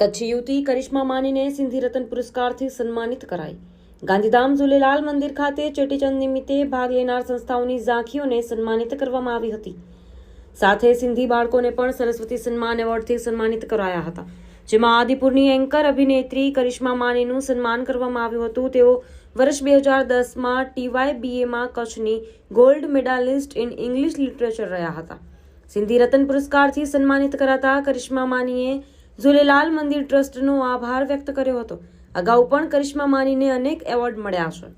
કચ્છી યુવતી કરિશ્મા માનીને સિંધી રત્ન પુરસ્કારથી સન્માનિત કરાઈ। ગાંધીધામ ઝૂલેલાલ મંદિર ખાતે ચેટીચંદ નિમિત્તે ભાગ લેનાર સંસ્થાઓની ઝાંખીઓને સન્માનિત કરવામાં આવી હતી। સાથે સિંધી બાળકોને પણ સરસ્વતી સન્માન એવોર્ડથી સન્માનિત કરાયા હતા, જેમાં આદિપુરની એન્કર અભિનેત્રી કરિશ્મા માનીનું સન્માન કરવામાં આવ્યું હતું। તેઓ વર્ષ 2010માં TYBAમાં કચ્છની gold medallist in English literature રહ્યા હતા। સિંધી રત્ન પુરસ્કારથી સન્માનિત કરાતા કરિશ્મા માનીએ ઝૂલેલાલ મંદિર ટ્રસ્ટનો આભાર વ્યક્ત કર્યો હતો। અગાઉ પણ કરિશ્મા માનીને અનેક એવોર્ડ મળ્યા છે।